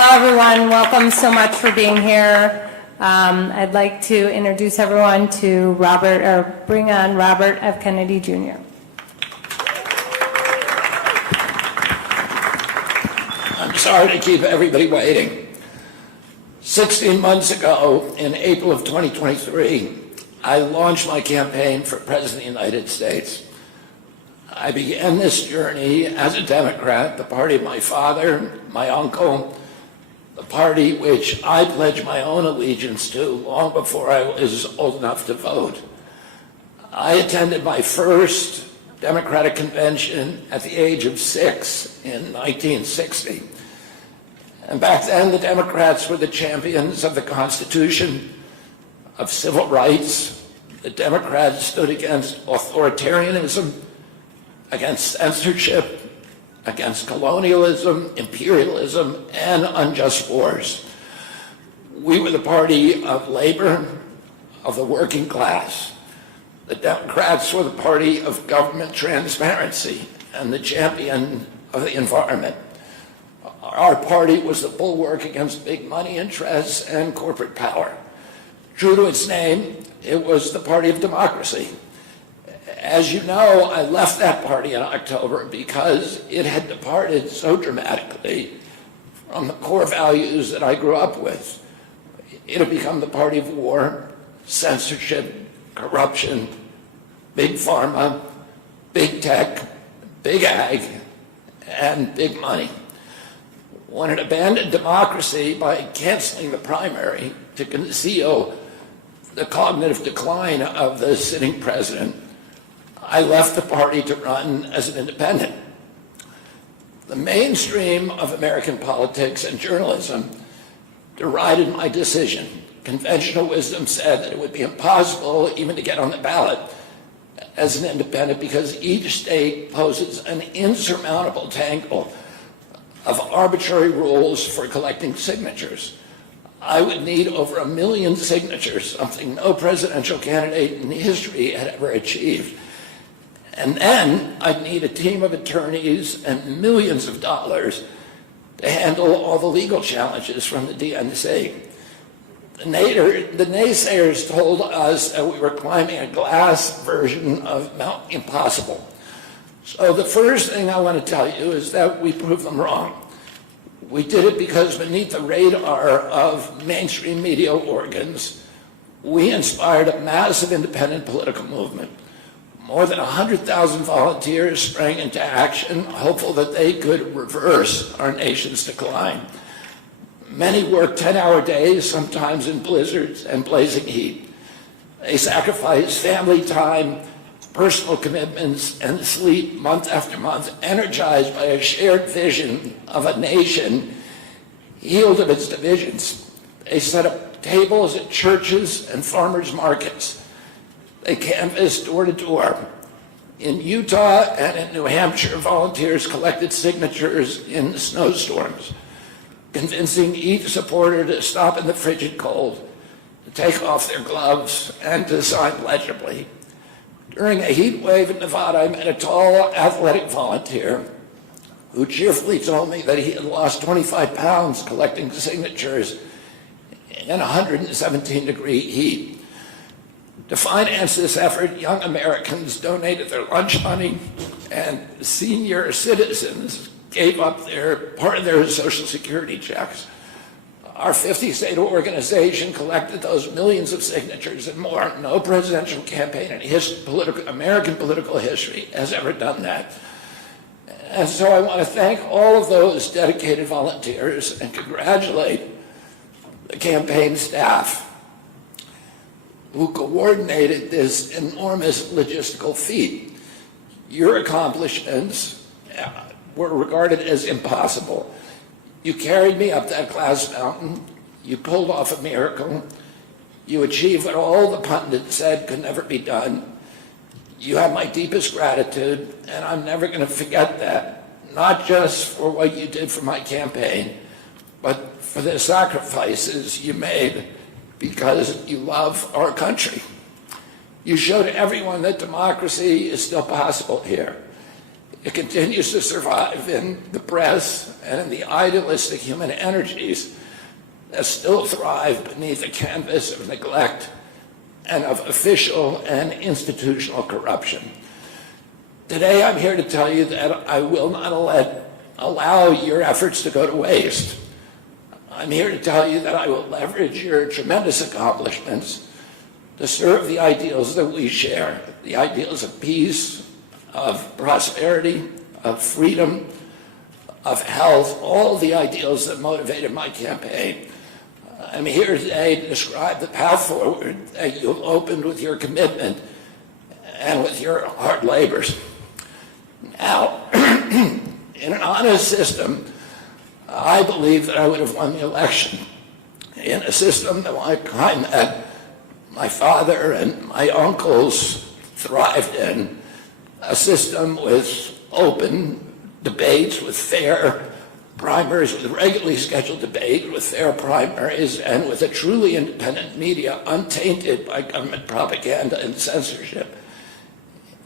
Hello, everyone. Welcome so much for being here. I'd like to introduce everyone to bring on Robert F. Kennedy Jr. I'm sorry to keep everybody waiting. 16 months ago, in April of 2023, I launched my campaign for President of the United States. I began this journey as a Democrat, the party of my father, my uncle, the party which I pledged my own allegiance to long before I was old enough to vote. I attended my first Democratic convention at the age of 6 in 1960. And back then, the Democrats were the champions of the Constitution, of civil rights. The Democrats stood against authoritarianism, against censorship, against colonialism, imperialism, and unjust wars. We were the party of labor, of the working class. The Democrats were the party of government transparency and the champion of the environment. Our party was the bulwark against big money interests and corporate power. True to its name, it was the party of democracy. As you know, I left that party in October because it had departed so dramatically from the core values that I grew up with. It had become the party of war, censorship, corruption, big pharma, big tech, big ag, and big money. When it abandoned democracy by canceling the primary to conceal the cognitive decline of the sitting president, I left the party to run as an independent. The mainstream of American politics and journalism derided my decision. Conventional wisdom said that it would be impossible even to get on the ballot as an independent because each state poses an insurmountable tangle of arbitrary rules for collecting signatures. I would need over 1 million signatures, something no presidential candidate in history had ever achieved. And then I'd need a team of attorneys and millions of dollars to handle all the legal challenges from the DNC. The naysayers told us that we were climbing a glass version of Mount Impossible. So the first thing I want to tell you is that we proved them wrong. We did it because beneath the radar of mainstream media organs, we inspired a massive independent political movement. More than 100,000 volunteers sprang into action, hopeful that they could reverse our nation's decline. Many worked 10-hour days, sometimes in blizzards and blazing heat. They sacrificed family time, personal commitments, and sleep month after month, energized by a shared vision of a nation healed of its divisions. They set up tables at churches and farmers' markets. They canvassed door to door. In Utah and in New Hampshire, volunteers collected signatures in snowstorms, convincing each supporter to stop in the frigid cold, to take off their gloves, and to sign legibly. During a heat wave in Nevada, I met a tall, athletic volunteer who cheerfully told me that he had lost 25 pounds collecting signatures in 117-degree heat. To finance this effort, young Americans donated their lunch money, and senior citizens gave up part of their Social Security checks. Our 50-state organization collected those millions of signatures and more. No presidential campaign in American political history has ever done that. And so I want to thank all of those dedicated volunteers and congratulate the campaign staff who coordinated this enormous logistical feat. Your accomplishments were regarded as impossible. You carried me up that glass mountain. You pulled off a miracle. You achieved what all the pundits said could never be done. You have my deepest gratitude, and I'm never going to forget that, not just for what you did for my campaign, but for the sacrifices you made because you love our country. You showed everyone that democracy is still possible here. It continues to survive in the press and in the idealistic human energies that still thrive beneath the canvas of neglect and of official and institutional corruption. Today, I'm here to tell you that I will not allow your efforts to go to waste. I'm here to tell you that I will leverage your tremendous accomplishments to serve the ideals that we share, the ideals of peace, of prosperity, of freedom, of health, all the ideals that motivated my campaign. I'm here today to describe the path forward that you've opened with your commitment and with your hard labors. Now, in an honest system, I believe that I would have won the election. In a system like kind that my father and my uncles thrived in, a system with open debates, with fair primaries, with regularly scheduled debate, with fair primaries, and with a truly independent media untainted by government propaganda and censorship.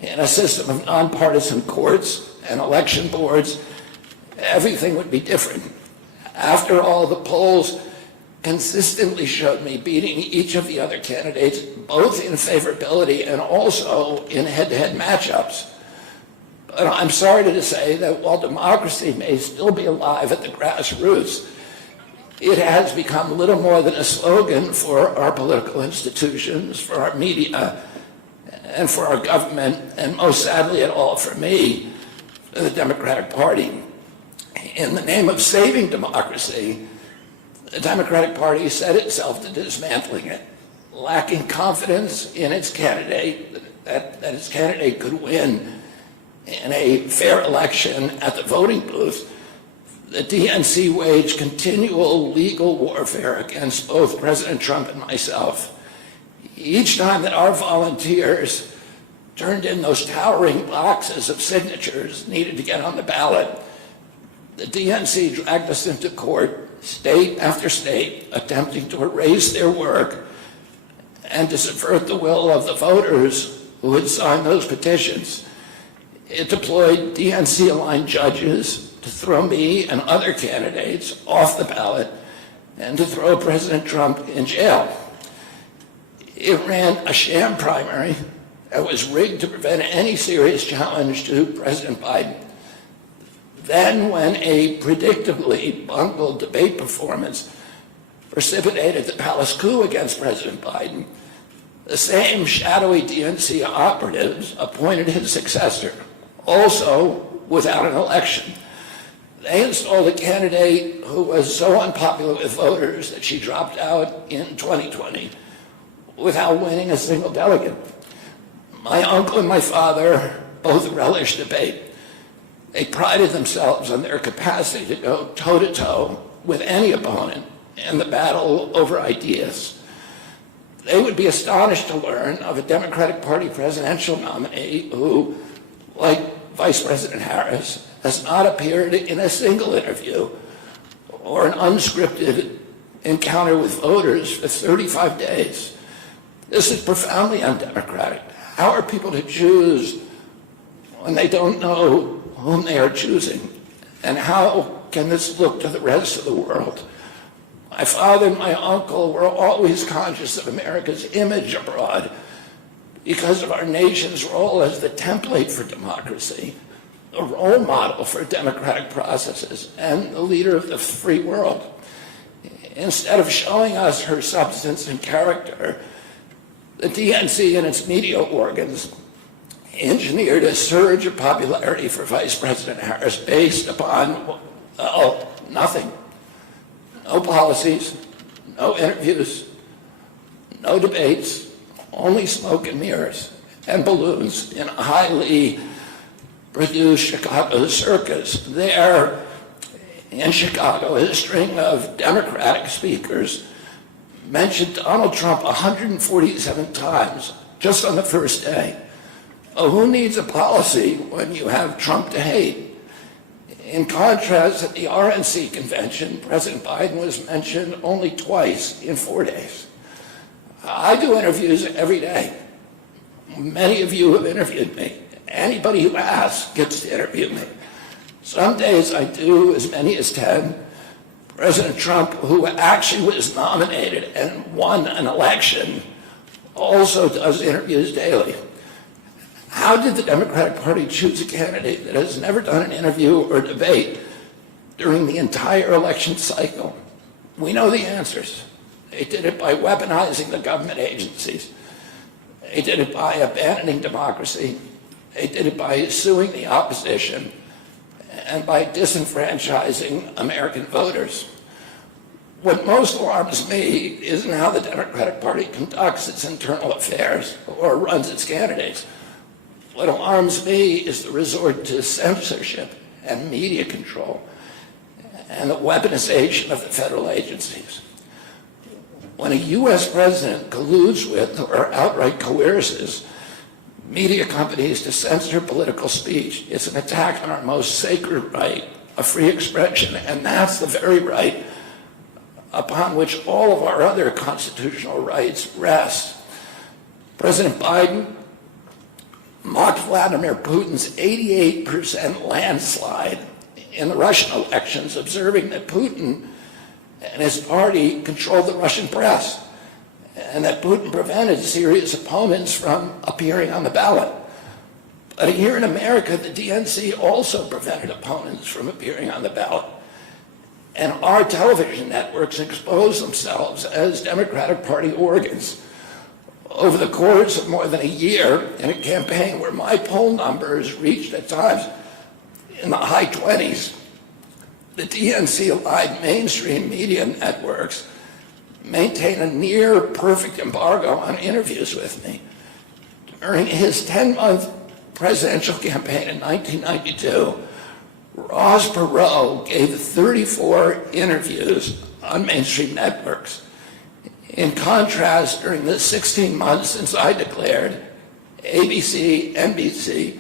In a system of nonpartisan courts and election boards, everything would be different. After all, the polls consistently showed me beating each of the other candidates, both in favorability and also in head-to-head matchups. But I'm sorry to say that while democracy may still be alive at the grassroots, it has become little more than a slogan for our political institutions, for our media, and for our government, and most sadly at all for me, for the Democratic Party. In the name of saving democracy, the Democratic Party set itself to dismantling it, lacking confidence in its candidate, that its candidate could win in a fair election at the voting booth. The DNC waged continual legal warfare against both President Trump and myself. Each time that our volunteers turned in those towering boxes of signatures needed to get on the ballot, the DNC dragged us into court, state after state, attempting to erase their work and to subvert the will of the voters who had signed those petitions. It deployed DNC-aligned judges to throw me and other candidates off the ballot and to throw President Trump in jail. It ran a sham primary that was rigged to prevent any serious challenge to President Biden. Then, when a predictably bungled debate performance precipitated the palace coup against President Biden, the same shadowy DNC operatives appointed his successor, also without an election. They installed a candidate who was so unpopular with voters that she dropped out in 2020 without winning a single delegate. My uncle and my father both relished debate. They prided themselves on their capacity to go toe-to-toe with any opponent in the battle over ideas. They would be astonished to learn of a Democratic Party presidential nominee who, like Vice President Harris, has not appeared in a single interview or an unscripted encounter with voters for 35 days. This is profoundly undemocratic. How are people to choose when they don't know whom they are choosing? And how can this look to the rest of the world? My father and my uncle were always conscious of America's image abroad because of our nation's role as the template for democracy, the role model for democratic processes, and the leader of the free world. Instead of showing us her substance and character, the DNC and its media organs engineered a surge of popularity for Vice President Harris based upon, nothing. No policies, no interviews, no debates, only smoke and mirrors and balloons in a highly produced Chicago circus. There in Chicago, a string of Democratic speakers mentioned Donald Trump 147 times just on the first day. Who needs a policy when you have Trump to hate? In contrast, at the RNC convention, President Biden was mentioned only twice in 4 days. I do interviews every day. Many of you have interviewed me, Anybody who asks gets to interview me. Some days I do as many as 10. President Trump, who actually was nominated and won an election, also does interviews daily. How did the Democratic Party choose a candidate that has never done an interview or debate during the entire election cycle? We know the answers. They did it by weaponizing the government agencies. They did it by abandoning democracy. They did it by suing the opposition and by disenfranchising American voters. What most alarms me isn't how the Democratic Party conducts its internal affairs or runs its candidates. What alarms me is the resort to censorship and media control and the weaponization of the federal agencies. When a U.S. president colludes with or outright coerces media companies to censor political speech, it's an attack on our most sacred right of free expression, and that's the very right upon which all of our other constitutional rights rest. President Biden mocked Vladimir Putin's 88% landslide in the Russian elections, observing that Putin and his party controlled the Russian press and that Putin prevented serious opponents from appearing on the ballot. But here in America, the DNC also prevented opponents from appearing on the ballot. And our television networks expose themselves as Democratic Party organs. Over the course of more than a year in a campaign where my poll numbers reached at times in the high 20s, the DNC-aligned mainstream media networks maintain a near perfect embargo on interviews with me. During his 10-month presidential campaign in 1992, Ross Perot gave 34 interviews on mainstream networks. In contrast, during the 16 months since I declared, ABC, NBC,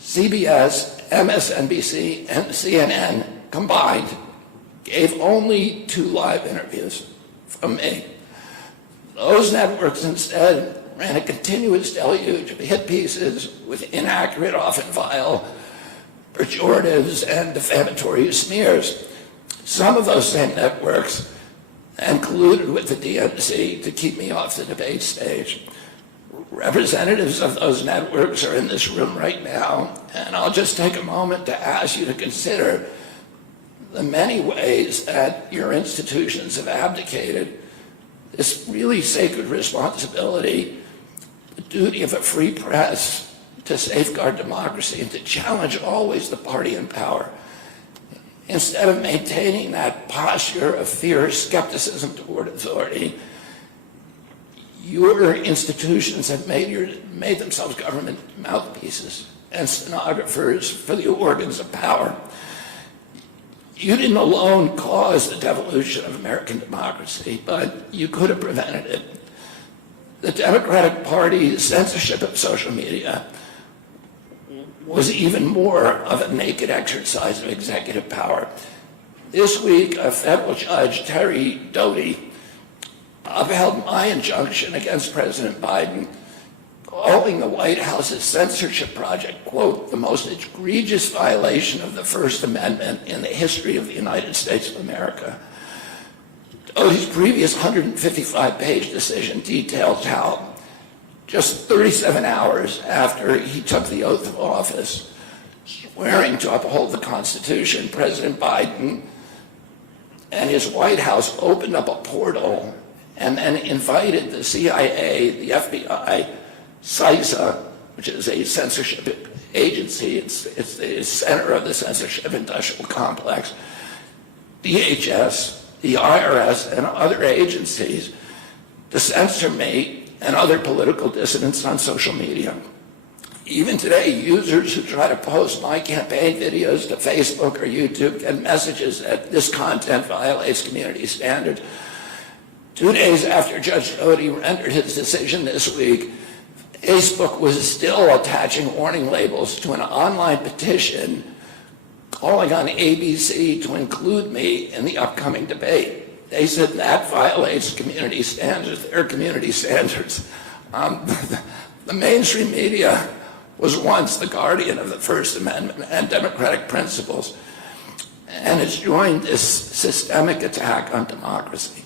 CBS, MSNBC, and CNN combined gave only 2 live interviews from me. Those networks instead ran a continuous deluge of hit pieces with inaccurate, often vile, pejoratives and defamatory smears. Some of those same networks and colluded with the DNC to keep me off the debate stage. Representatives of those networks are in this room right now, and I'll just take a moment to ask you to consider the many ways that your institutions have abdicated this really sacred responsibility, the duty of a free press to safeguard democracy and to challenge always the party in power. Instead of maintaining that posture of fierce skepticism toward authority, your institutions have made themselves government mouthpieces and stenographers for the organs of power. You didn't alone cause the devolution of American democracy, but you could have prevented it. The Democratic Party's censorship of social media was even more of a naked exercise of executive power. This week, a federal judge, Terry Doty, upheld my injunction against President Biden, calling the White House's censorship project, quote, the most egregious violation of the First Amendment in the history of the United States of America. Doty's previous 155-page decision details how just 37 hours after he took the oath of office, swearing to uphold the Constitution, President Biden and his White House opened up a portal and then invited the CIA, the FBI, CISA, which is a censorship agency, it's the center of the censorship industrial complex, DHS, the IRS, and other agencies to censor me and other political dissidents on social media. Even today, users who try to post my campaign videos to Facebook or YouTube get messages that this content violates community standards. 2 days after Judge Doty rendered his decision this week, Facebook was still attaching warning labels to an online petition calling on ABC to include me in the upcoming debate. They said that violates community standards, their community standards. The mainstream media was once the guardian of the First Amendment and democratic principles, and has joined this systemic attack on democracy.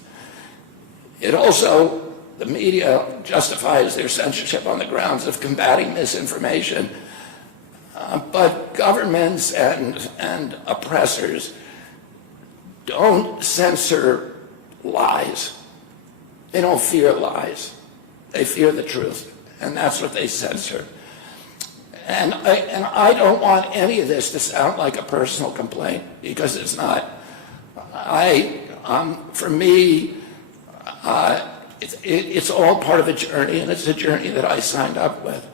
It also, the media justifies their censorship on the grounds of combating misinformation, but governments and oppressors don't censor lies. They don't fear lies. They fear the truth, and that's what they censor. And I don't want any of this to sound like a personal complaint, because it's not. For me, it's all part of a journey, and it's a journey that I signed up with.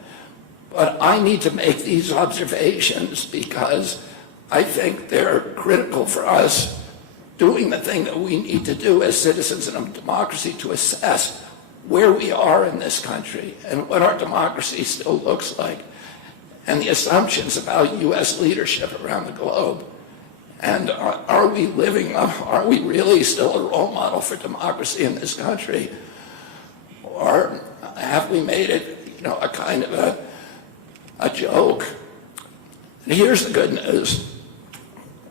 But I need to make these observations because I think they're critical for us doing the thing that we need to do as citizens in a democracy to assess where we are in this country and what our democracy still looks like, and the assumptions about U.S. leadership around the globe. And are we really still a role model for democracy in this country? Or have we made it, a kind of a joke? And here's the good news.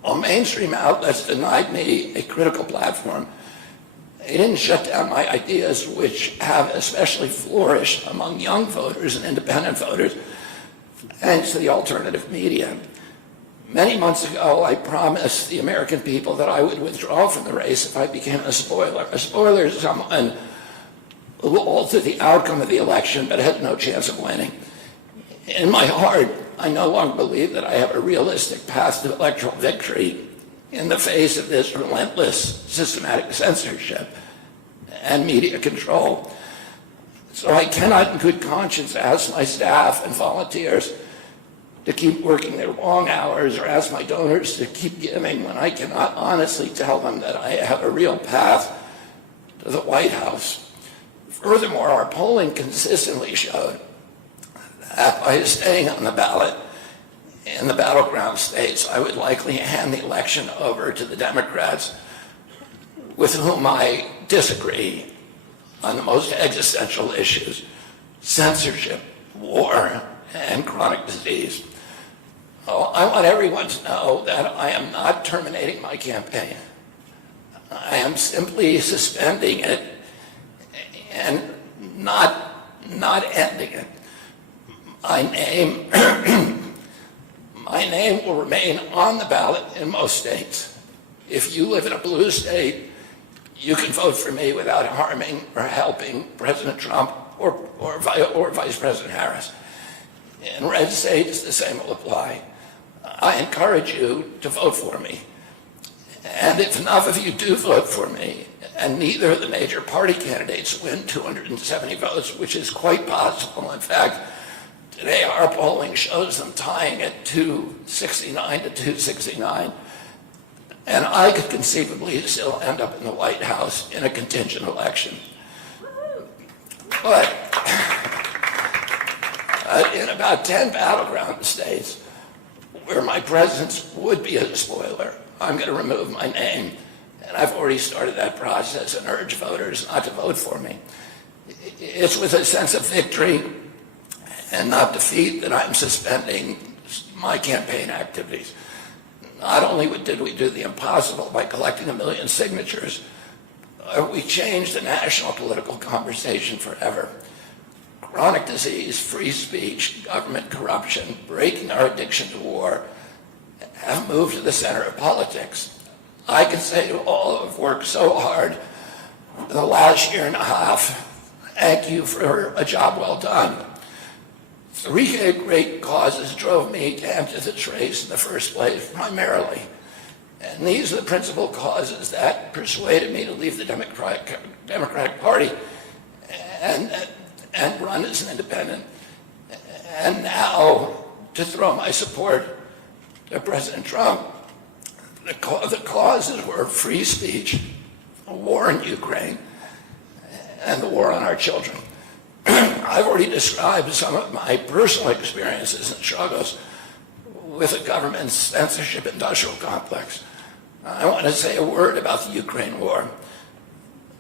While mainstream outlets denied me a critical platform, they didn't shut down my ideas, which have especially flourished among young voters and independent voters, thanks to the alternative media. Many months ago, I promised the American people that I would withdraw from the race if I became a spoiler. A spoiler is someone who altered the outcome of the election but had no chance of winning. In my heart, I no longer believe that I have a realistic path to electoral victory in the face of this relentless systematic censorship and media control. So I cannot in good conscience ask my staff and volunteers to keep working their long hours or ask my donors to keep giving when I cannot honestly tell them that I have a real path to the White House. Furthermore, our polling consistently showed that by staying on the ballot in the battleground states, I would likely hand the election over to the Democrats, with whom I disagree on the most existential issues: censorship, war, and chronic disease. Oh, I want everyone to know that I am not terminating my campaign. I am simply suspending it and not ending it. My name will remain on the ballot in most states. If you live in a blue state, you can vote for me without harming or helping President Trump or Vice President Harris. In red states, the same will apply. I encourage you to vote for me. And if enough of you do vote for me, and neither of the major party candidates win 270 votes, which is quite possible. In fact, today our polling shows them tying at 269 to 269. And I could conceivably still end up in the White House in a contingent election. But in about 10 battleground states where my presence would be a spoiler, I'm going to remove my name. And I've already started that process and urge voters not to vote for me. It's with a sense of victory and not defeat that I'm suspending my campaign activities. Not only did we do the impossible by collecting 1 million signatures, we changed the national political conversation forever. Chronic disease, free speech, government corruption, breaking our addiction to war have moved to the center of politics. I can say to all who have worked so hard in the last year and a half, thank you for a job well done. 3 great causes drove me to enter this race in the first place, primarily. And these are the principal causes that persuaded me to leave the Democratic Party and run as an independent. And now to throw my support to President Trump. The causes were free speech, a war in Ukraine, and the war on our children. I've already described some of my personal experiences and struggles with the government's censorship industrial complex. I want to say a word about the Ukraine war.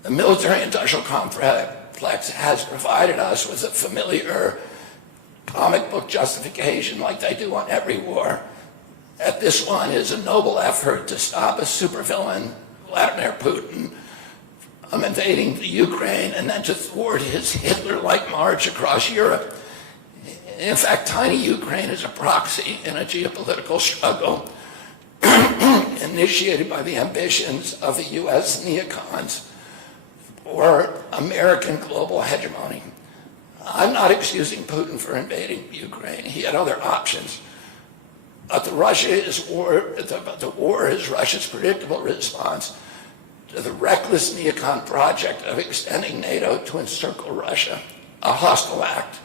The military industrial complex has provided us with a familiar comic book justification like they do on every war, that this one is a noble effort to stop a supervillain, Vladimir Putin, from invading the Ukraine and then to thwart his Hitler-like march across Europe. In fact, tiny Ukraine is a proxy in a geopolitical struggle initiated by the ambitions of the U.S. neocons for American global hegemony. I'm not excusing Putin for invading Ukraine. He had other options. But the war is Russia's predictable response to the reckless neocon project of extending NATO to encircle Russia, a hostile act.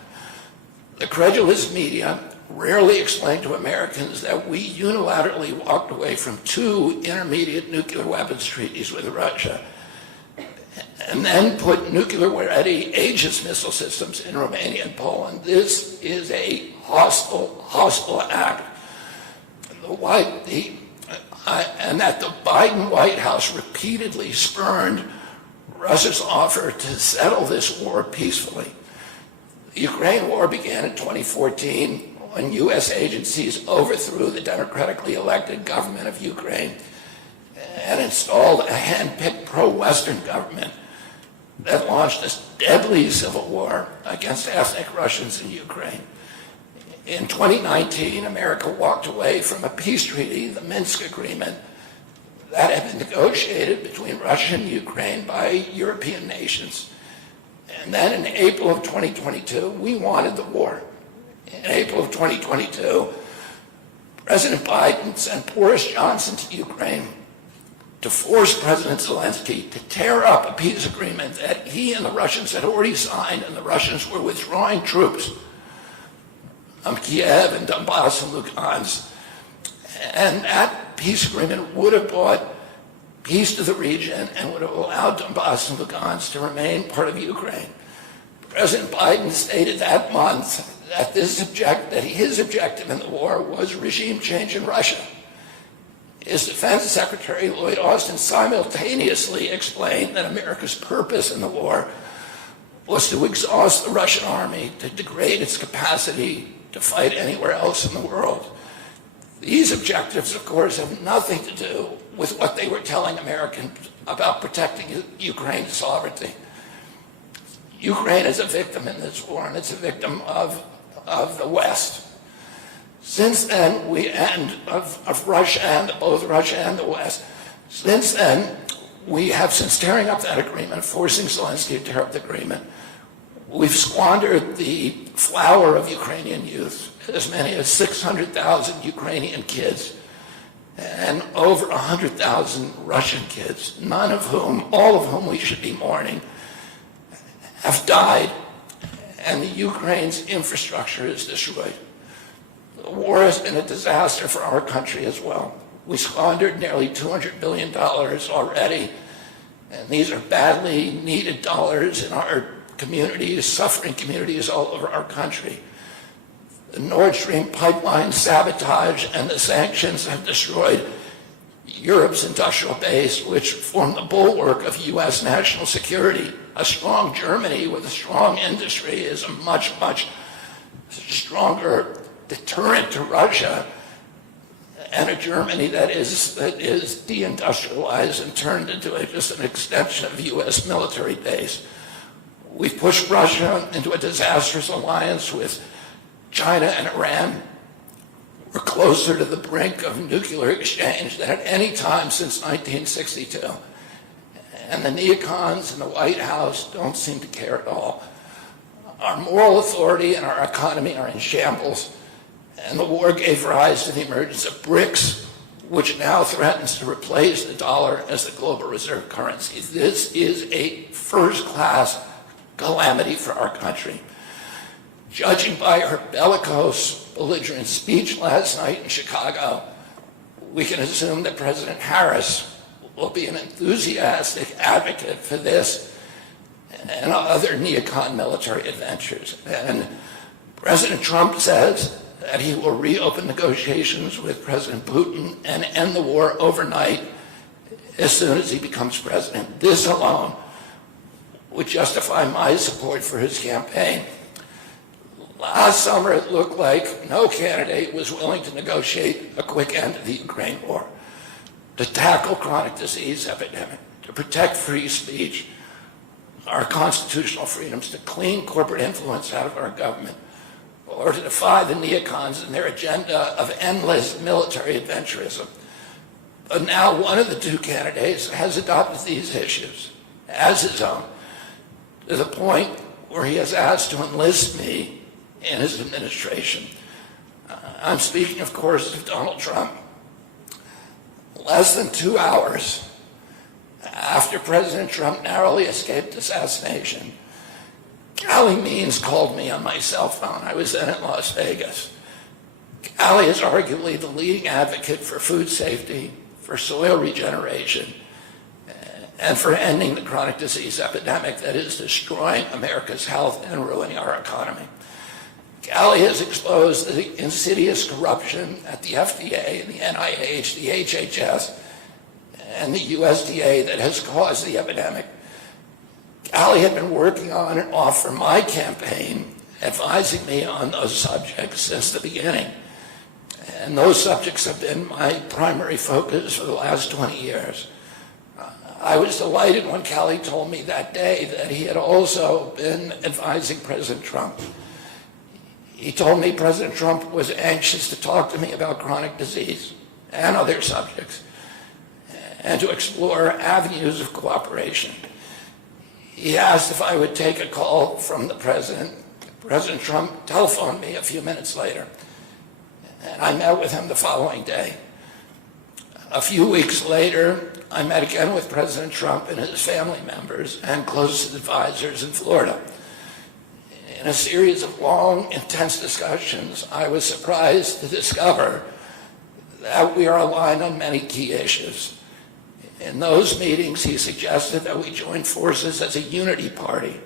The credulous media rarely explain to Americans that we unilaterally walked away from 2 intermediate nuclear weapons treaties with Russia and then put nuclear-ready Aegis missile systems in Romania and Poland. This is a hostile act. And that the Biden White House repeatedly spurned Russia's offer to settle this war peacefully. The Ukraine war began in 2014 when U.S. agencies overthrew the democratically elected government of Ukraine and installed a hand-picked pro-Western government that launched this deadly civil war against ethnic Russians in Ukraine. In 2019, America walked away from a peace treaty, the Minsk Agreement, that had been negotiated between Russia and Ukraine by European nations. And then in April of 2022, we wanted the war. In April of 2022, President Biden sent Boris Johnson to Ukraine to force President Zelensky to tear up a peace agreement that he and the Russians had already signed, and the Russians were withdrawing troops from Kiev and Donbass and Lugansk. And that peace agreement would have brought peace to the region and would have allowed Donbass and Lugansk to remain part of Ukraine. President Biden stated that month that his objective in the war was regime change in Russia. His Defense Secretary, Lloyd Austin, simultaneously explained that America's purpose in the war was to exhaust the Russian army, to degrade its capacity to fight anywhere else in the world. These objectives, of course, have nothing to do with what they were telling Americans about protecting Ukraine's sovereignty. Ukraine is a victim in this war, and it's a victim of the West. Since then, of Russia and both Russia and the West. Since then, we have, since tearing up that agreement, forcing Zelensky to tear up the agreement, we've squandered the flower of Ukrainian youth, as many as 600,000 Ukrainian kids, and over 100,000 Russian kids, all of whom we should be mourning, have died, and the Ukraine's infrastructure is destroyed. The war has been a disaster for our country as well. We squandered nearly $200 billion already, and these are badly needed dollars in our communities, suffering communities all over our country. The Nord Stream pipeline sabotage and the sanctions have destroyed Europe's industrial base, which formed the bulwark of U.S. national security. A strong Germany with a strong industry is a much, much stronger deterrent to Russia, and a Germany that is deindustrialized and turned into just an extension of U.S. military base. We've pushed Russia into a disastrous alliance with China and Iran. We're closer to the brink of nuclear exchange than at any time since 1962. And the neocons in the White House don't seem to care at all. Our moral authority and our economy are in shambles, and the war gave rise to the emergence of BRICS, which now threatens to replace the dollar as the global reserve currency. This is a first-class calamity for our country. Judging by her bellicose, belligerent speech last night in Chicago, we can assume that President Harris will be an enthusiastic advocate for this and other neocon military adventures. And President Trump says that he will reopen negotiations with President Putin and end the war overnight as soon as he becomes president. This alone would justify my support for his campaign. Last summer, it looked like no candidate was willing to negotiate a quick end to the Ukraine war, to tackle chronic disease epidemic, to protect free speech, our constitutional freedoms, to clean corporate influence out of our government, or to defy the neocons and their agenda of endless military adventurism. But now one of the two candidates has adopted these issues as his own, to the point where he has asked to enlist me in his administration. I'm speaking, of course, of Donald Trump. Less than 2 hours after President Trump narrowly escaped assassination, Callie Means called me on my cell phone. I was then in Las Vegas. Callie is arguably the leading advocate for food safety, for soil regeneration, and for ending the chronic disease epidemic that is destroying America's health and ruining our economy. Callie has exposed the insidious corruption at the FDA, the NIH, the HHS, and the USDA that has caused the epidemic. Callie had been working on and off for my campaign, advising me on those subjects since the beginning. And those subjects have been my primary focus for the last 20 years. I was delighted when Callie told me that day that he had also been advising President Trump. He told me President Trump was anxious to talk to me about chronic disease and other subjects, and to explore avenues of cooperation. He asked if I would take a call from the president. President Trump telephoned me a few minutes later, and I met with him the following day. A few weeks later, I met again with President Trump and his family members and closest advisors in Florida. In a series of long, intense discussions, I was surprised to discover that we are aligned on many key issues. In those meetings, he suggested that we join forces as a unity party.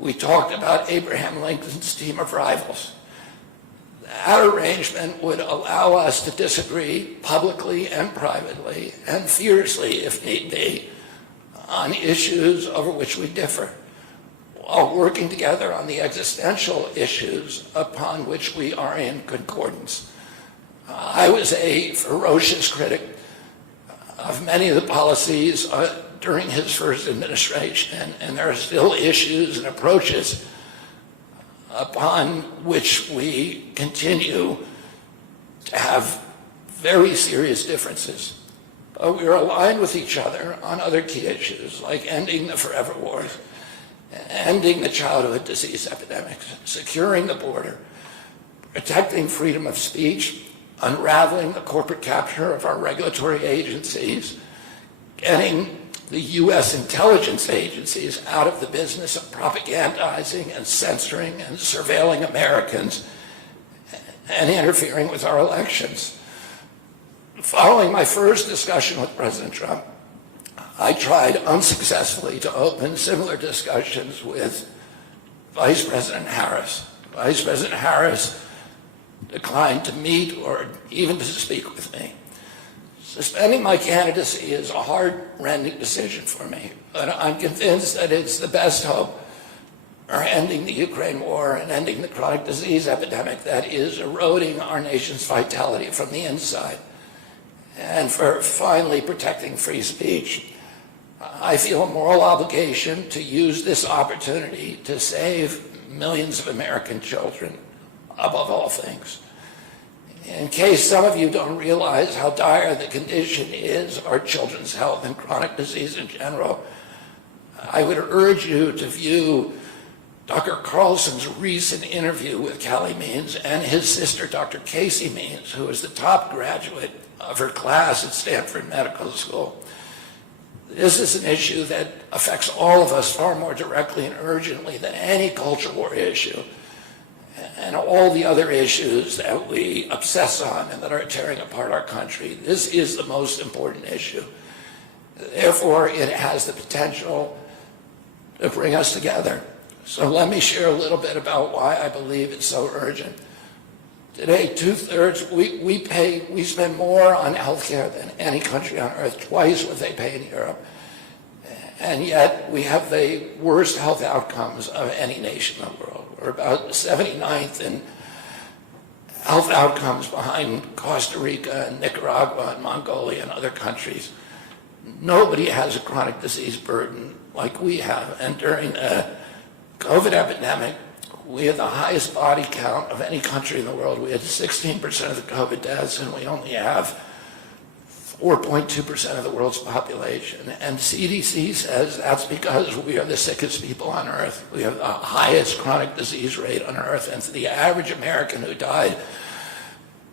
We talked about Abraham Lincoln's team of rivals. That arrangement would allow us to disagree publicly and privately, and fiercely, if need be, on issues over which we differ, while working together on the existential issues upon which we are in concordance. I was a ferocious critic of many of the policies during his first administration, and there are still issues and approaches upon which we continue to have very serious differences. But we are aligned with each other on other key issues, like ending the forever wars, ending the childhood disease epidemics, securing the border, protecting freedom of speech, unraveling the corporate capture of our regulatory agencies, getting the U.S. intelligence agencies out of the business of propagandizing and censoring and surveilling Americans and interfering with our elections. Following my first discussion with President Trump, I tried unsuccessfully to open similar discussions with Vice President Harris. Vice President Harris declined to meet or even to speak with me. Suspending my candidacy is a heart-rending decision for me, but I'm convinced that it's the best hope for ending the Ukraine war and ending the chronic disease epidemic that is eroding our nation's vitality from the inside, and for finally protecting free speech. I feel a moral obligation to use this opportunity to save millions of American children above all things. In case some of you don't realize how dire the condition is of our children's health and chronic disease in general, I would urge you to view Dr. Carlson's recent interview with Callie Means and his sister, Dr. Casey Means, who is the top graduate of her class at Stanford Medical School. This is an issue that affects all of us far more directly and urgently than any culture war issue, and all the other issues that we obsess on and that are tearing apart our country. This is the most important issue. Therefore, it has the potential to bring us together. So let me share a little bit about why I believe it's so urgent. Today, we spend more on healthcare than any country on earth, twice what they pay in Europe. And yet we have the worst health outcomes of any nation in the world. We're about 79th in health outcomes behind Costa Rica and Nicaragua and Mongolia and other countries. Nobody has a chronic disease burden like we have. And during the COVID epidemic, we had the highest body count of any country in the world. We had 16% of the COVID deaths, and we only have 4.2% of the world's population. And CDC says that's because we are the sickest people on earth. We have the highest chronic disease rate on earth. And the average American who died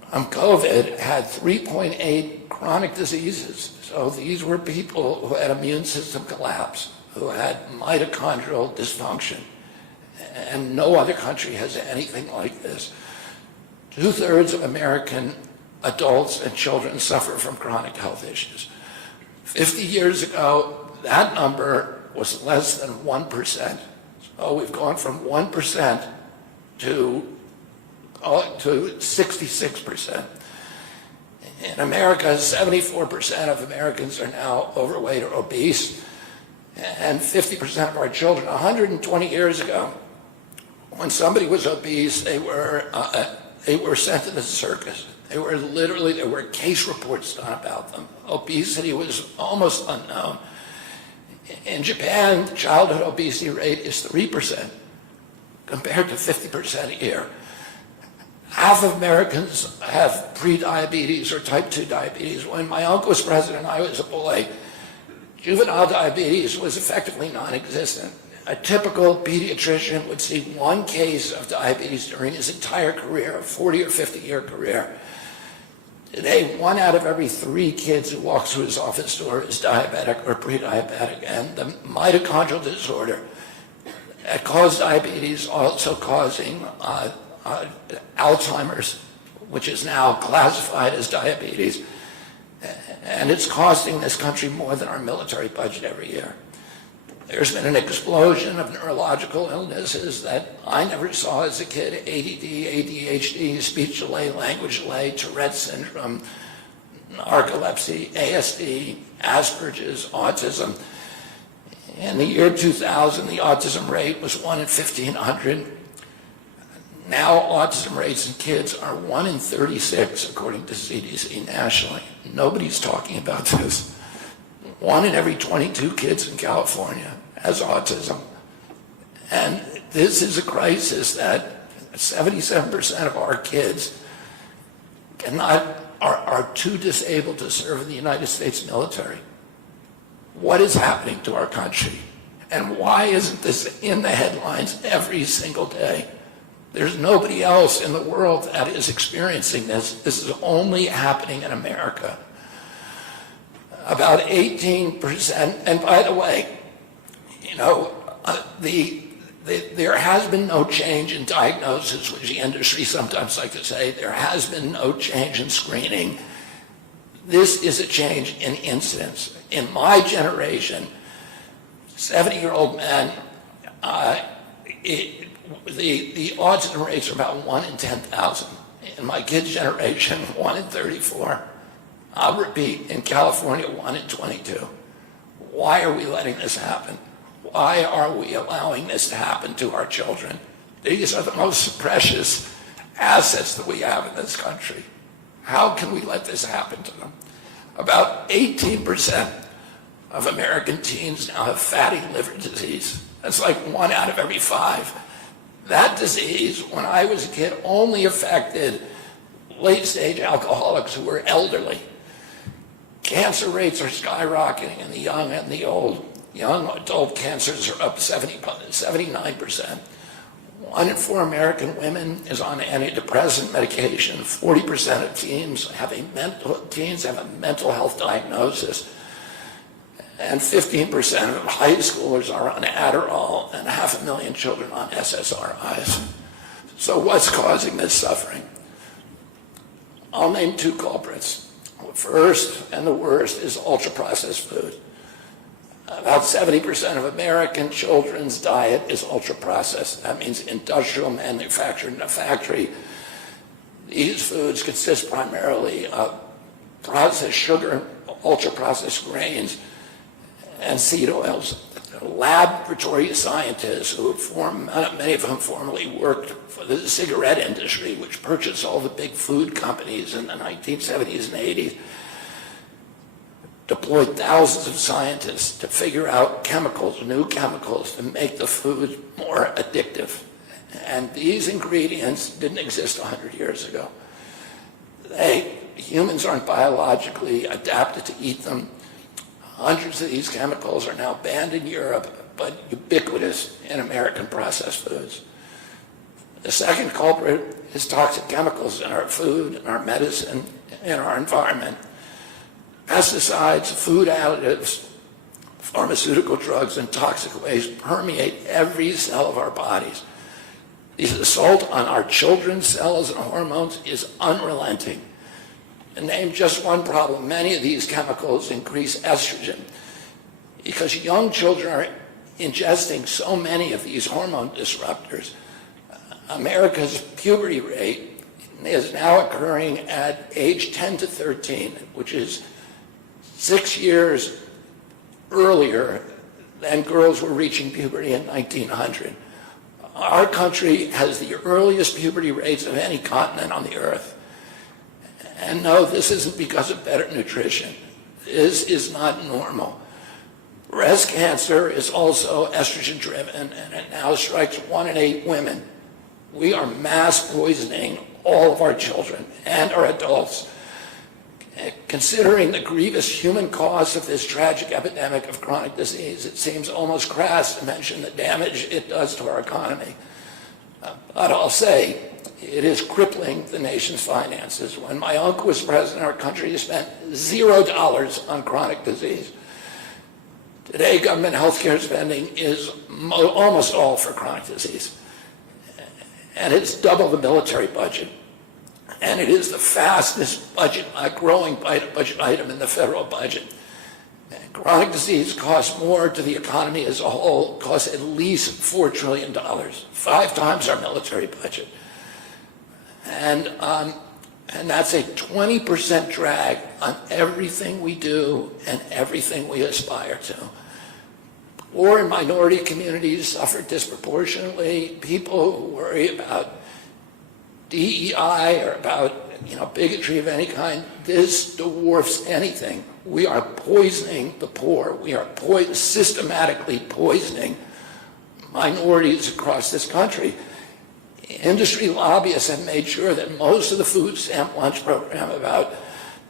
from COVID had 3.8 chronic diseases. So these were people who had immune system collapse, who had mitochondrial dysfunction. And no other country has anything like this. 2/3 of American adults and children suffer from chronic health issues. 50 years ago, that number was less than 1%. So we've gone from 1% to 66%. In America, 74% of Americans are now overweight or obese, and 50% of our children. 120 years ago, when somebody was obese, they were sent to the circus. There were case reports done about them. Obesity was almost unknown. In Japan, the childhood obesity rate is 3% compared to 50% here. Half of Americans have pre-diabetes or type 2 diabetes. When my uncle was president, I was a boy, juvenile diabetes was effectively non-existent. A typical pediatrician would see one case of diabetes during his entire career, a 40 or 50-year career. Today, 1 out of every 3 kids who walks through his office door is diabetic or pre-diabetic, and the mitochondrial disorder that caused diabetes also causing Alzheimer's, which is now classified as diabetes, and it's costing this country more than our military budget every year. There's been an explosion of neurological illnesses that I never saw as a kid: ADD, ADHD, speech delay, language delay, Tourette's syndrome, narcolepsy, ASD, Asperger's, autism. In the year 2000, the autism rate was 1 in 1,500. Now autism rates in kids are 1 in 36, according to CDC nationally. Nobody's talking about this. 1 in every 22 kids in California has autism. And this is a crisis that 77% of our kids are too disabled to serve in the United States military. What is happening to our country? And why isn't this in the headlines every single day? There's nobody else in the world that is experiencing this. This is only happening in America. About 18%, and by the way, there has been no change in diagnosis, which the industry sometimes like to say. There has been no change in screening. This is a change in incidence. In my generation, 70-year-old men, the autism rates are about 1 in 10,000. In my kids' generation, 1 in 34. I'll repeat, in California, 1 in 22. Why are we letting this happen? Why are we allowing this to happen to our children? These are the most precious assets that we have in this country. How can we let this happen to them? About 18% of American teens now have fatty liver disease. That's like 1 out of every 5. That disease, when I was a kid, only affected late-stage alcoholics who were elderly. Cancer rates are skyrocketing in the young and the old. Young adult cancers are up 79%. 1 in 4 American women is on antidepressant medication. 40% of teens have a mental health diagnosis. And 15% of high schoolers are on Adderall, and 500,000 children on SSRIs. So what's causing this suffering? I'll name 2 culprits. First, and the worst, is ultra-processed food. About 70% of American children's diet is ultra-processed. That means industrial manufactured in a factory. These foods consist primarily of processed sugar, ultra-processed grains, and seed oils. laboratory scientists who many of whom formerly worked for the cigarette industry, which purchased all the big food companies in the 1970s and 80s, deployed thousands of scientists to figure out new chemicals to make the food more addictive. And these ingredients didn't exist 100 years ago. Humans aren't biologically adapted to eat them. Hundreds of these chemicals are now banned in Europe, but ubiquitous in American processed foods. The second culprit is toxic chemicals in our food, in our medicine, in our environment. Pesticides, food additives, pharmaceutical drugs, and toxic waste permeate every cell of our bodies. The assault on our children's cells and hormones is unrelenting. To name just one problem, many of these chemicals increase estrogen. Because young children are ingesting so many of these hormone disruptors, America's puberty rate is now occurring at age 10 to 13, which is 6 years earlier than girls were reaching puberty in 1900. Our country has the earliest puberty rates of any continent on the earth. And no, this isn't because of better nutrition. This is not normal. Breast cancer is also estrogen-driven, and it now strikes 1 in 8 women. We are mass poisoning all of our children and our adults. Considering the grievous human cost of this tragic epidemic of chronic disease, it seems almost crass to mention the damage it does to our economy. But I'll say, it is crippling the nation's finances. When my uncle was president, our country spent $0 on chronic disease. Today, government health care spending is almost all for chronic disease. And it's double the military budget. And it is the fastest growing budget item in the federal budget. Chronic disease costs more to the economy as a whole, costs at least $4 trillion, 5 times our military budget. And that's a 20% drag on everything we do and everything we aspire to. Poor and minority communities suffer disproportionately. People who worry about DEI or about bigotry of any kind, this dwarfs anything. We are poisoning the poor. We are systematically poisoning minorities across this country. Industry lobbyists have made sure that most of the food stamp lunch program, about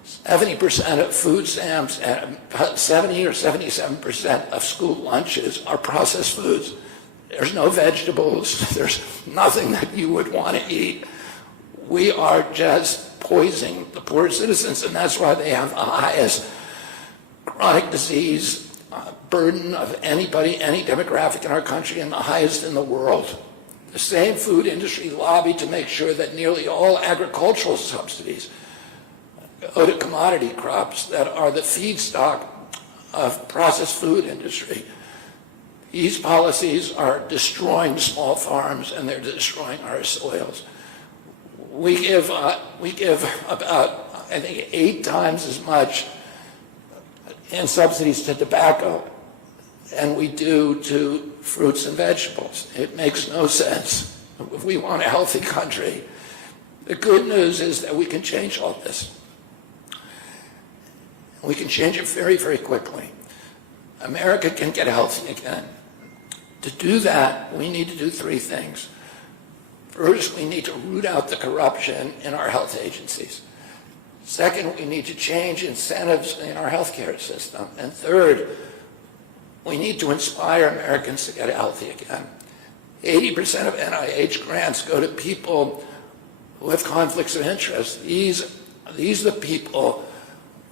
70% of food stamps and about 70 or 77% of school lunches are processed foods. There's no vegetables. There's nothing that you would want to eat. We are just poisoning the poor citizens, and that's why they have the highest chronic disease burden of anybody, any demographic in our country, and the highest in the world. The same food industry lobbied to make sure that nearly all agricultural subsidies go to commodity crops that are the feedstock of processed food industry. These policies are destroying small farms, and they're destroying our soils. We give about, I think, 8 times as much in subsidies to tobacco than we do to fruits and vegetables. It makes no sense if we want a healthy country. The good news is that we can change all this. We can change it very, very quickly. America can get healthy again. To do that, we need to do 3 things. First, we need to root out the corruption in our health agencies. Second, we need to change incentives in our healthcare system. And third, we need to inspire Americans to get healthy again. 80% of NIH grants go to people who have conflicts of interest. These are the people,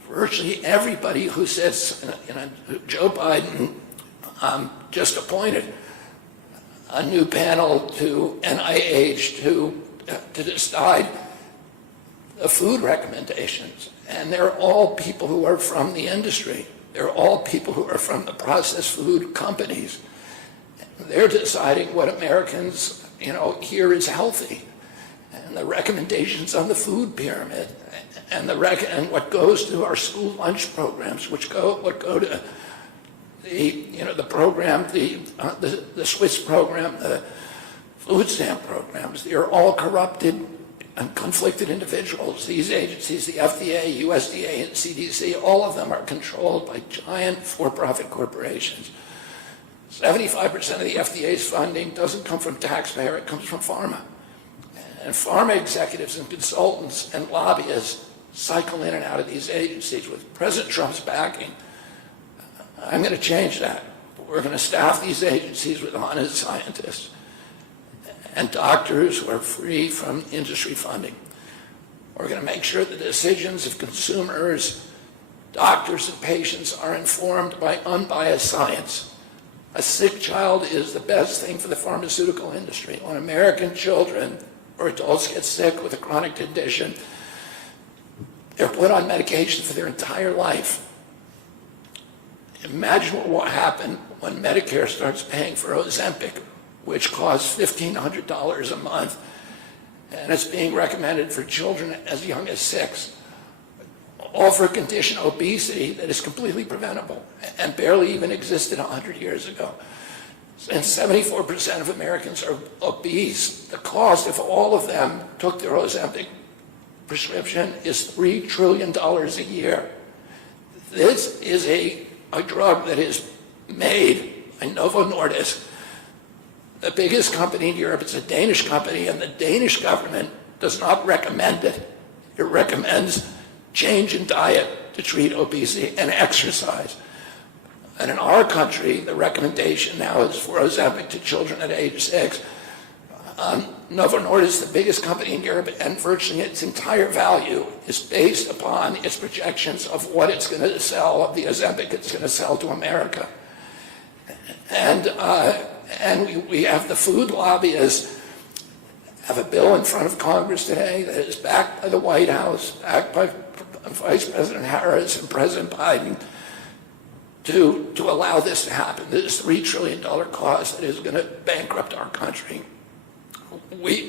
virtually everybody who sits, Joe Biden just appointed a new panel to NIH to decide the food recommendations. And they're all people who are from the industry. They're all people who are from the processed food companies. They're deciding what Americans, here is healthy. And the recommendations on the food pyramid and what goes to our school lunch programs, what go to The program, the Swiss program, the food stamp programs, they're all corrupted and conflicted individuals. These agencies, the FDA, USDA, and CDC, all of them are controlled by giant for-profit corporations. 75% of the FDA's funding doesn't come from taxpayer, it comes from pharma. And pharma executives and consultants and lobbyists cycle in and out of these agencies with President Trump's backing. I'm going to change that. We're going to staff these agencies with honest scientists and doctors who are free from industry funding. We're going to make sure the decisions of consumers, doctors, and patients are informed by unbiased science. A sick child is the best thing for the pharmaceutical industry. When American children or adults get sick with a chronic condition, they're put on medication for their entire life. Imagine what will happen when Medicare starts paying for Ozempic, which costs $1,500 a month, and it's being recommended for children as young as 6, all for a condition, obesity, that is completely preventable and barely even existed 100 years ago. And 74% of Americans are obese. The cost, if all of them took their Ozempic prescription, is $3 trillion a year. This is a drug that is made by Novo Nordisk, the biggest company in Europe. It's a Danish company, and the Danish government does not recommend it. It recommends change in diet to treat obesity and exercise. And in our country, the recommendation now is for Ozempic to children at age 6. Novo Nordisk is the biggest company in Europe, and virtually its entire value is based upon its projections of what it's going to sell, of the Ozempic it's going to sell to America. And we have the food lobbyists have a bill in front of Congress today that is backed by the White House, backed by Vice President Harris and President Biden, to allow this to happen. This $3 trillion cost that is going to bankrupt our country.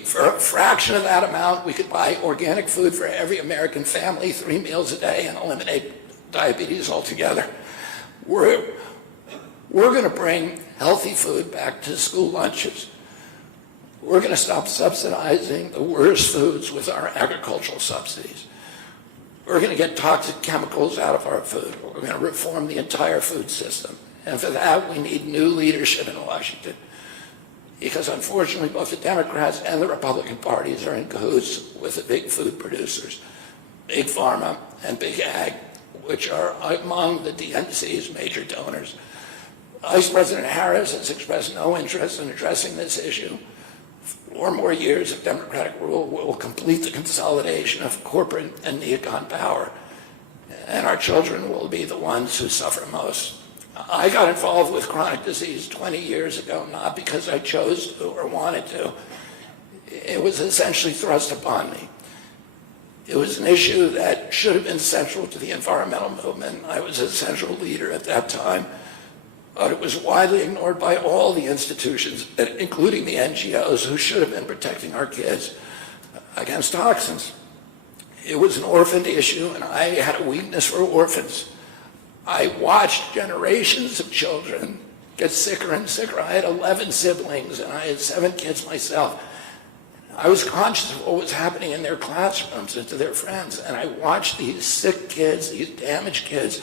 For a fraction of that amount, we could buy organic food for every American family, 3 meals a day, and eliminate diabetes altogether. We're going to bring healthy food back to school lunches. We're going to stop subsidizing the worst foods with our agricultural subsidies. We're going to get toxic chemicals out of our food. We're going to reform the entire food system. And for that, we need new leadership in Washington. Because unfortunately, both the Democrats and the Republican parties are in cahoots with the big food producers, Big Pharma and Big Ag, which are among the DNC's major donors. Vice President Harris has expressed no interest in addressing this issue. 4 more years of Democratic rule will complete the consolidation of corporate and neocon power, and our children will be the ones who suffer most. I got involved with chronic disease 20 years ago, not because I chose to or wanted to. It was essentially thrust upon me. It was an issue that should have been central to the environmental movement. I was a central leader at that time, but it was widely ignored by all the institutions, including the NGOs, who should have been protecting our kids against toxins. It was an orphaned issue, and I had a weakness for orphans. I watched generations of children get sicker and sicker. I had 11 siblings, and I had 7 kids myself. I was conscious of what was happening in their classrooms and to their friends, and I watched these sick kids, these damaged kids.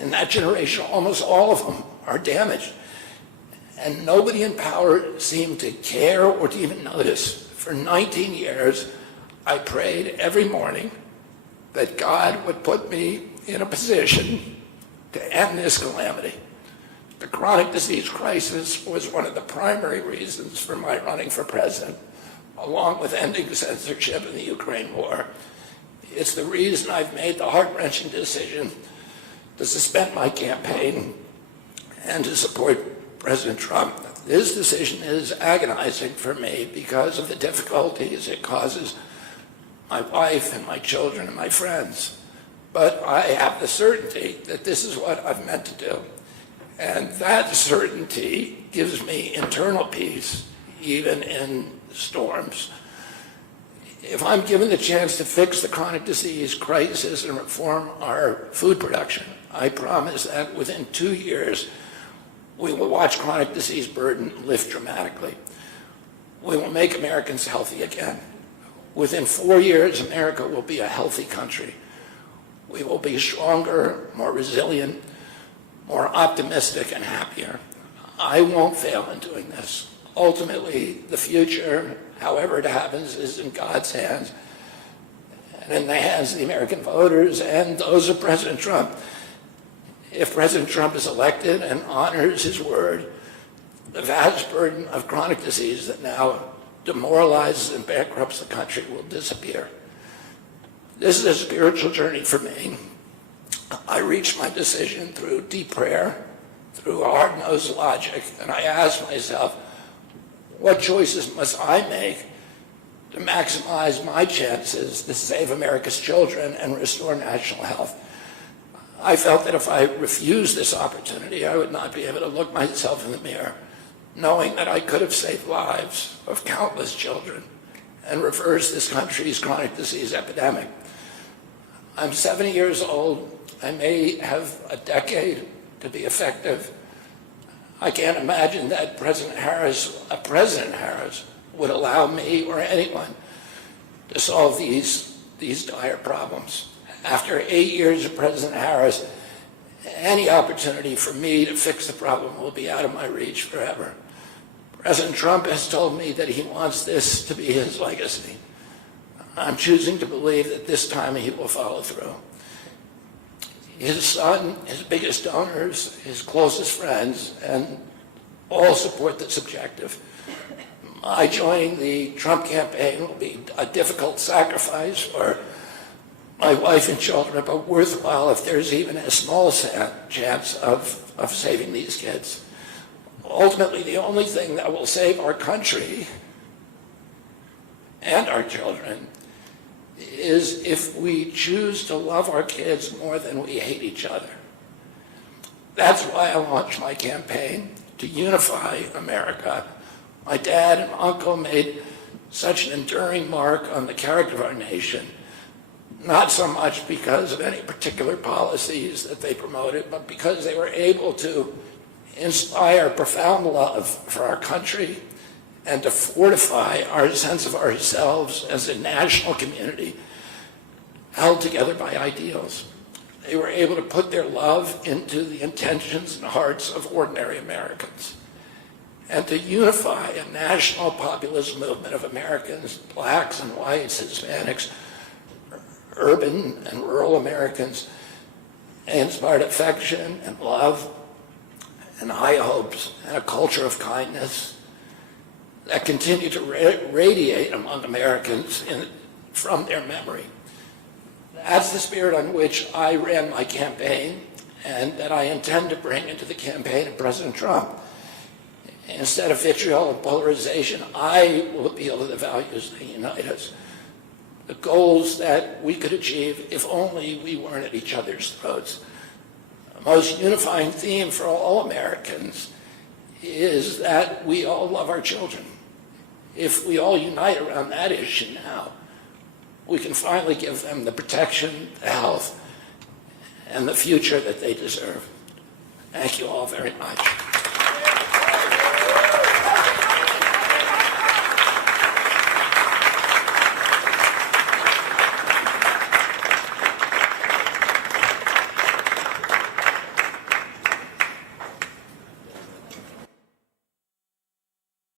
In that generation, almost all of them are damaged. And nobody in power seemed to care or to even notice. For 19 years, I prayed every morning that God would put me in a position to end this calamity. The chronic disease crisis was one of the primary reasons for my running for president, along with ending censorship in the Ukraine war. It's the reason I've made the heart-wrenching decision to suspend my campaign and to support President Trump. This decision is agonizing for me because of the difficulties it causes my wife and my children and my friends. But I have the certainty that this is what I've meant to do. And that certainty gives me internal peace, even in storms. If I'm given the chance to fix the chronic disease crisis and reform our food production, I promise that within 2 years, we will watch chronic disease burden lift dramatically. We will make Americans healthy again. Within 4 years, America will be a healthy country. We will be stronger, more resilient, more optimistic, and happier. I won't fail in doing this. Ultimately, the future, however it happens, is in God's hands and in the hands of the American voters and those of President Trump. If President Trump is elected and honors his word, the vast burden of chronic disease that now demoralizes and bankrupts the country will disappear. This is a spiritual journey for me. I reached my decision through deep prayer, through hard-nosed logic, and I asked myself, what choices must I make to maximize my chances to save America's children and restore national health? I felt that if I refused this opportunity, I would not be able to look myself in the mirror, knowing that I could have saved lives of countless children and reversed this country's chronic disease epidemic. I'm 70 years old. I may have a decade to be effective. I can't imagine that President Harris would allow me or anyone to solve these dire problems. After 8 years of President Harris, any opportunity for me to fix the problem will be out of my reach forever. President Trump has told me that he wants this to be his legacy. I'm choosing to believe that this time he will follow through. His son, his biggest donors, his closest friends, and all support this objective. My joining the Trump campaign will be a difficult sacrifice for my wife and children, but worthwhile if there's even a small chance of saving these kids. Ultimately, the only thing that will save our country and our children is if we choose to love our kids more than we hate each other. That's why I launched my campaign, to unify America. My dad and uncle made such an enduring mark on the character of our nation, not so much because of any particular policies that they promoted, but because they were able to inspire profound love for our country and to fortify our sense of ourselves as a national community held together by ideals. They were able to put their love into the intentions and hearts of ordinary Americans and to unify a national populist movement of Americans, blacks and whites, Hispanics, urban and rural Americans, inspired affection and love and high hopes and a culture of kindness that continue to radiate among Americans from their memory. That's the spirit on which I ran my campaign and that I intend to bring into the campaign of President Trump. Instead of vitriol and polarization, I will appeal to the values that unite us, the goals that we could achieve if only we weren't at each other's throats. The most unifying theme for all Americans is that we all love our children. If we all unite around that issue now, we can finally give them the protection, the health, and the future that they deserve. Thank you all very much.